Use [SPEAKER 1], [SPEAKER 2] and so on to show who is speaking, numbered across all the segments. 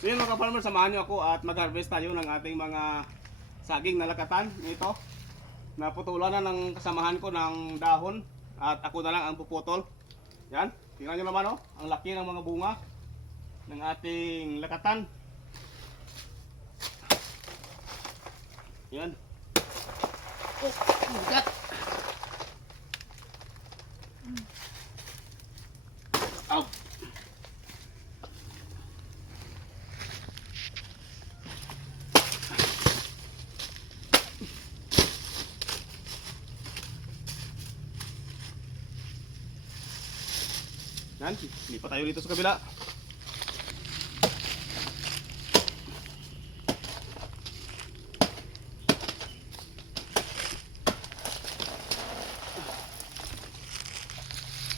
[SPEAKER 1] So yun mga farmer, samahan nyo ako at mag-harvest tayo ng ating mga saging na lakatan. Ito, naputulan na ng kasamahan ko ng dahon at ako na lang ang puputol. Yan, tingnan nyo naman oh, ang laki ng mga bunga ng ating lakatan. Yan. Oh. Yan, lipat tayo dito sa kabila.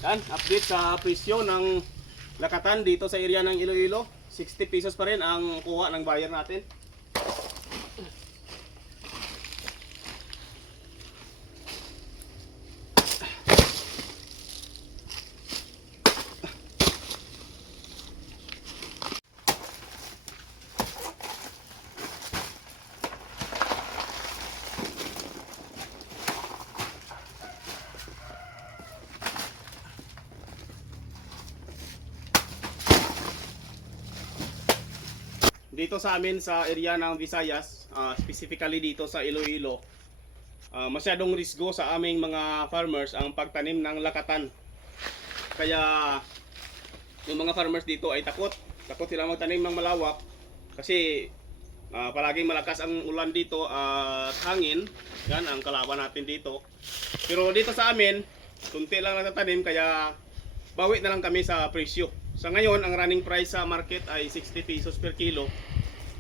[SPEAKER 1] Yan, update sa presyo ng lakatan dito sa area ng Iloilo. 60 pesos pa rin ang kuha ng buyer natin. Dito sa amin sa area ng Visayas, ah, specifically dito sa Iloilo, ah, masyadong risgo sa aming mga farmers ang pagtanim ng lakatan. Kaya yung mga farmers dito ay takot. Takot sila magtanim ng malawak kasi ah, palaging malakas ang ulan dito at hangin. Yan ang kalaban natin dito. Pero dito sa amin, kunti lang nagtatanim kaya bawi na lang kami sa presyo. Sa ngayon, ang running price sa market ay 60 pesos per kilo,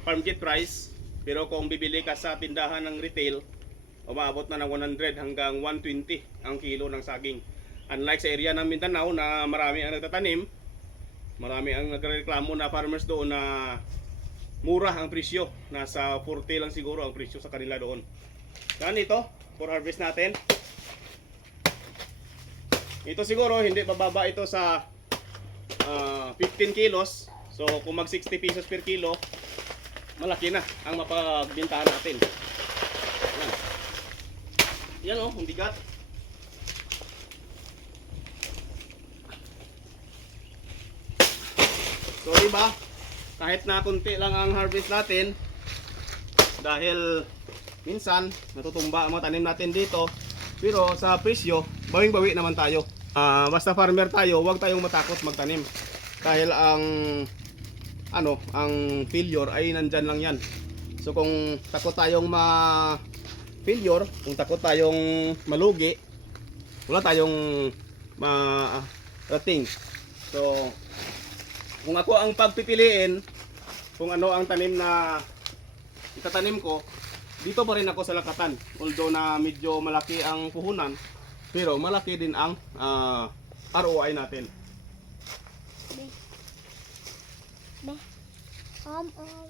[SPEAKER 1] farm gate price. Pero kung bibili ka sa tindahan ng retail, umabot na ng 100 hanggang 120 ang kilo ng saging. Unlike sa area ng Mindanao na marami ang nagtatanim, marami ang nagreklamo na farmers doon na mura ang presyo. Nasa 40 lang siguro ang presyo sa kanila doon. Yan ito, for harvest natin. Ito siguro hindi bababa ito sa ah, 15 kilos. So kung mag 60 pesos per kilo, malaki na ang mapagbintahan natin. Yan. Yan oh, ang bigat. So diba, kahit na kunti lang ang harvest natin, dahil minsan natutumba ang mga tanim natin dito, pero sa presyo, bawing-bawi naman tayo. Ah, basta farmer tayo, huwag tayong matakot magtanim. Dahil ang ano, ang failure ay nandyan lang yan. So kung takot tayong ma failure, kung takot tayong malugi, wala tayong ma rating. So kung ako ang pagpipiliin kung ano ang tanim na itatanim ko, dito pa rin ako sa lakatan. Although na medyo malaki ang puhunan, pero malaki din ang ah, ROI natin.
[SPEAKER 2] Be. Be. Um, um.